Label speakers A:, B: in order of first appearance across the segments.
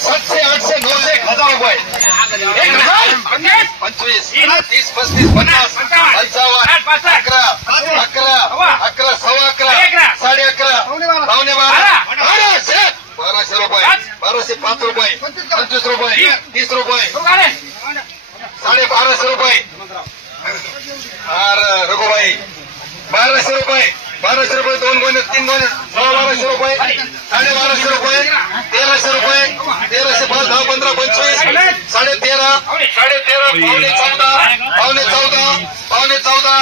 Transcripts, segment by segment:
A: सातशे आठशे नऊशे एक पंचवीस तीस पस्तीस अकरा अकरा अकरा सव्वा अकरा साडे अकरा बाराशे रुपये बाराशे पाच रुपये पंचवीस रुपये तीस रुपये साडे बाराशे रुपये. अरे रघुबाई बाराशे रुपये. बाराशे रुपये दोन महिने तीन महिने सव्वा बाराशे रुपये साडे बाराशे रुपये तेराशे रुपये तेराशे पाच दहा पंधरा पंचवीस साडे तेरा साडे तेरा पावणे चौदा पावणे चौदा पावणे चौदा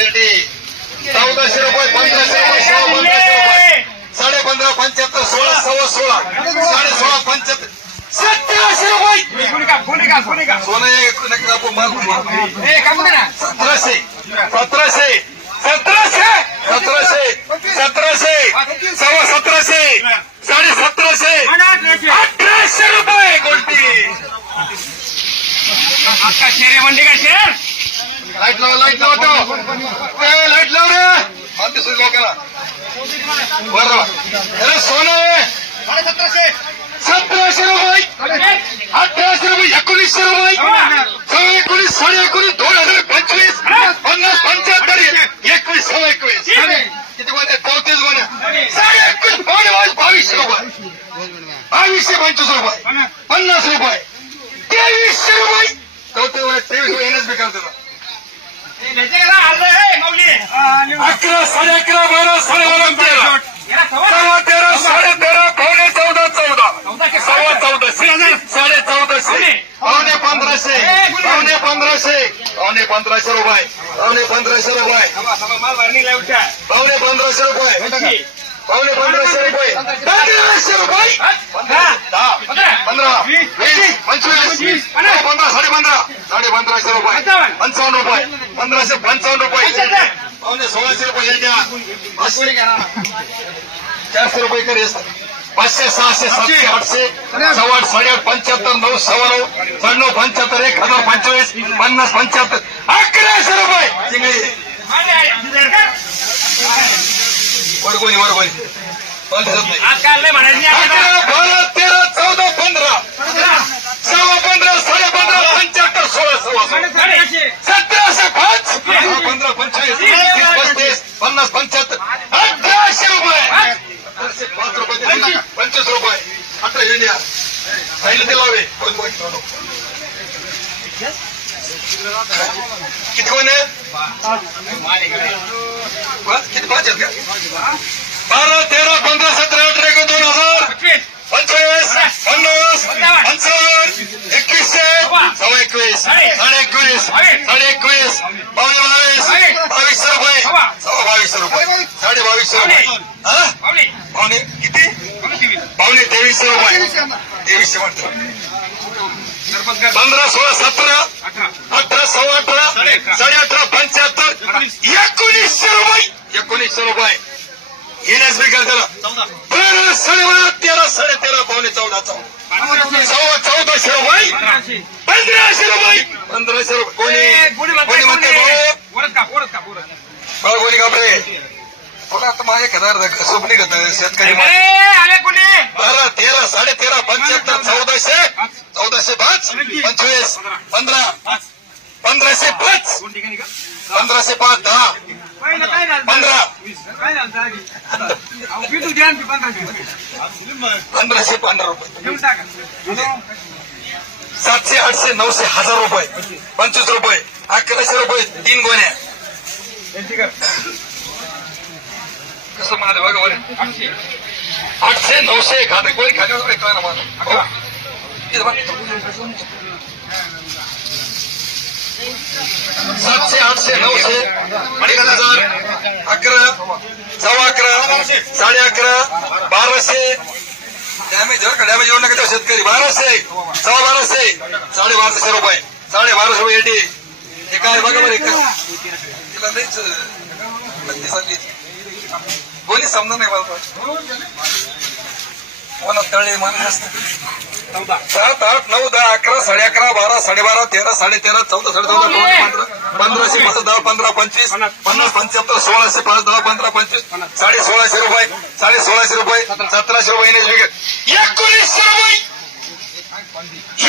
A: एटी चौदाशे रुपये पंधराशे रुपये सव्वा पंधराशे रुपये साडे पंधरा पंच्याहत्तर सोळा सव्वा सोळा साडे सोळा पंच्याहत्तर सतराशे रुपये सोनं सतराशे सतराशे लाइट लावा तो ए, लाइट लाव रे. आमच्या सुरू लोकांना बरं. लावा. अरे सोनं आहे. सतराशे रुपये. अठराशे रुपये एकोणीसशे रुपये. सव्वा एकोणीस साडे एकोणीस दोन हजार पंचवीस. पन्नास पंच्याहत्तर एकवीस सव्वा एकवीस. किती गोण्या चौतीस गोण्या साडे एकवीस पावणे बावीसशे रुपये. बावीसशे पंचवीस रुपये. पन्नास रुपये. तेवीसशे रुपये. चौतीस तेवीस रुपये एनएसबी करतो अकरा साडे अकरा बारा साडे बारा तेरा. सव्वा तेरा साडे तेरा पावणे चौदा चौदा. सव्वा चौदाशे साडे चौदाशे पावणे पंधराशे. पावणे पंधराशे. पावणे पंधराशे रुपये. पावणे पंधराशे रुपये. पावणे पंधराशे रुपये. पावणे पंधराशे रुपये. पंधराशे रुपये. दहा. पंधरा वीस पंचवीस. पंधरा साडे पंधरा. साडे पंधराशे रुपये. पंचावन्न. रुपये. पंधराशे पंचावन्न रुपये. पावणे सोळाशे रुपये चारशे रुपये करी पाचशे सहाशे सातशे आठशे सव्वा आठ साडेआठ पंच्याहत्तर नऊ सव्वा नऊ साडे पंच्याहत्तर एक हजार पंचवीस पन्नास पंच्याहत्तर. अकराशे रुपये. चिंगळी अकरा बारा तेरा चौदा पंधरा सव्वा पंधरा साडे पंधरा पंच्याहत्तर सोळा सव्वा सोळा सतराशे पाच. पंधरा पंचवीस तीस पस्तीस पन्नास पंच्याहत्तर अठराशे रुपये. पाच. रुपये. पंचवीस. रुपये. अठरा इंडिया. पहिलं ते लावे. किती कोण आहे? किती पाच आहेत का? बारा तेरा पंधरा सतरा अठरा एकोण दोन हजार. पंचवीस. पन्नास. पंचावन्न एकवीसशे एकवीस साडे एकवीस पावणे बावीस बावीसशे रुपये बावीसशे रुपये साडे बावीसशे रुपये? पावणे किती पावणे तेवीसशे रुपये तेवीसशे म्हणतो पंधरा सोळा सतरा अठरा सव्वा अठरा साडे अठरा पंच्याहत्तर एकोणीसशे रुपये एकोणीसशे रुपये येण्यास बेकार त्याला बारा तेरा साडे तेरा पावणे चौदा चौदा सव्वा चौदाशे रुपये पंधराशे रुपये पंधराशे रुपये कोणी कोणी म्हणते भाऊ कोणी कापडे बघा आता माझ्या खदार स्वप्नी घेत शेतकरी बारा तेरा साडे तेरा पंच्याहत्तर चौदाशे चौदाशे पाच पंचवीस पंधरा पंधराशे पाच. पंधराशे पाच दहा. पंधरा. पंधराशे पंधरा रुपये. सातशे आठशे नऊशे हजार रुपये. पंचवीस रुपये. अकराशे रुपये. तीन गोण्या. कसं म्हणाले बघा आठशे नऊशे एक हजार कोणी खाली ना मला. हो. सातशे आठशे नऊशे अडीच हजार अकरा सव्वा अकरा साडे अकरा बाराशे. डॅमेज जर का डॅमेज येऊ नका शेतकरी. बाराशे सव्वा बाराशे साडे बाराशे रुपये. साडे बाराशे रुपये एटी हे काय बघा बरं तिला नाहीच बोली समजा नाही मला तळे सात आठ नऊ दहा अकरा साडे अकरा बारा साडेबारा तेरा साडे तेरा चौदा साडे चौदा पंधरा पंधराशे पाच दहा पंधरा पंचवीस पन्नास. पंच्याहत्तर सोळाशे पाच दहा पंधरा पंचवीस साडे सोळाशे रुपये साडे सोळाशे रुपये सतराशे रुपये एकोणीसशे रुपये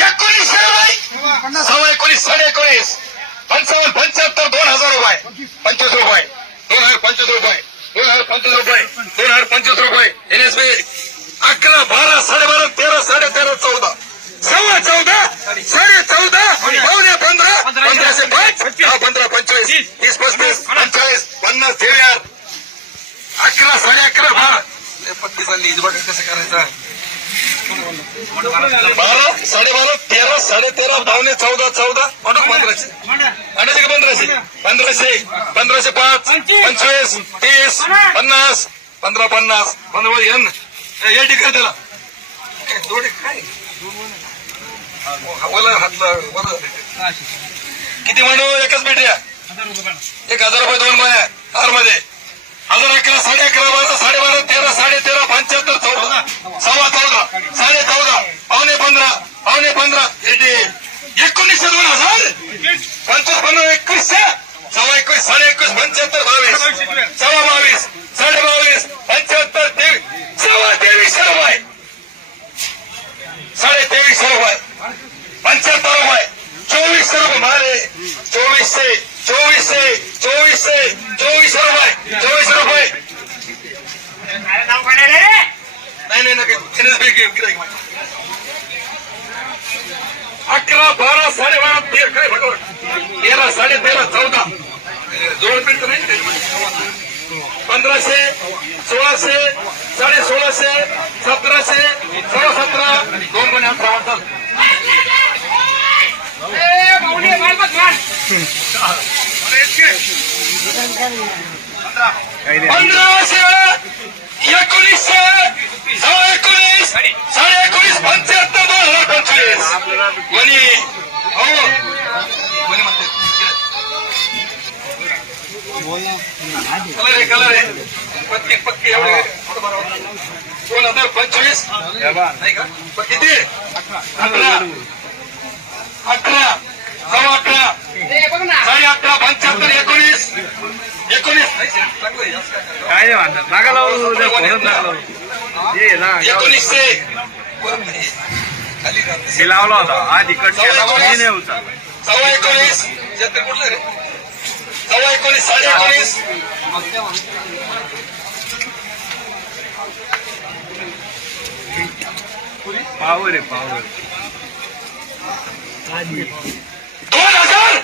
A: एकोणीसशे रुपये सव्वा एकोणीस साडे एकोणीस पंचावन्न पंच्याहत्तर दोन हजार रुपये पंचवीस रुपये दोन हजार पंचवीस रुपये दोन हजार पंचवीस रुपये दोन हजार पंचवीस रुपये एनएसबी अकरा बारा साडेबारा तेरा साडे तेरा चौदा. सव्वा चौदा साडे चौदा पावणे पंधरा पंधराशे पाच दहा पंधरा पंचवीस तीस. पस्तीस पंचाळीस पन्नास हजार अकरा साडे अकरा बारा. पत्ती चालली. हिजबा कसं करायचं बारा साडेबारा तेरा साडे तेरा पावणे चौदा चौदा. ऑटो पंधराशे. आणि का पंधराशे. पंधराशे. पंधराशे पाच. पंचवीस. तीस. पन्नास. पंधरा पन्नास. पंधरा एन. या ठिकाणी त्याला. ए, जोडे काय? मला हातला बरं. किती म्हणू एकच भेटूया एक हजार रुपये दोन माया हारमध्ये हजार अकरा साडे अकरा बारा साडेबारा तेरा साडे तेरा पंच्याहत्तर चौदा. सव्वा चौदा साडे चौदा पावणे पंधरा पावणे पंधरा एकोणीसशे दोन हजार. पंचवीस पंधरा एकवीसशे. सव्वा एकवीस साडे एकवीस पंच्याहत्तर बावीस. सव्वा बावीस साडे बावीस पंच्याहत्तर तेवीस सव्वा तेवीसशे रुपये साडे तेवीसशे रुपये पंच्याहत्तर रुपये चोवीस रुपये मारे चोवीसशे चोवीसशे चोवीसशे चोवीसशे रुपये चोवीस रुपये. नाही नाही नाही NSB अकरा बारा साडे बारा तेरा काय भगवत तेरा साडे तेरा चौदा जोडपीठ नाही. पंधराशे सोळाशे साडे सोळाशे सतराशे सोळा सतरा दोन पण पंधराशे एकोणीसशे सहा एकोणीस साडे एकोणीस पंच्याहत्तर दोन हजार पंचवीस. वनी हो. कलर आहे कलर आहे. पत्ती पक्की एवढे. दोन हजार पंचवीस. नाही का? किती? अकरा. अकरा. सव्वा अकरा. साडे अकरा. पंच्याहत्तर एकोणीस. एकोणीस. काय
B: म्हणतात नागा लावू ना
A: एकोणीसशे.
B: मी लावला होता.
A: सव्वा एकोणीस. कुठलं रे? एकोणीस साडे एकोणीस
B: पावर आहे पावर
A: दोन हजार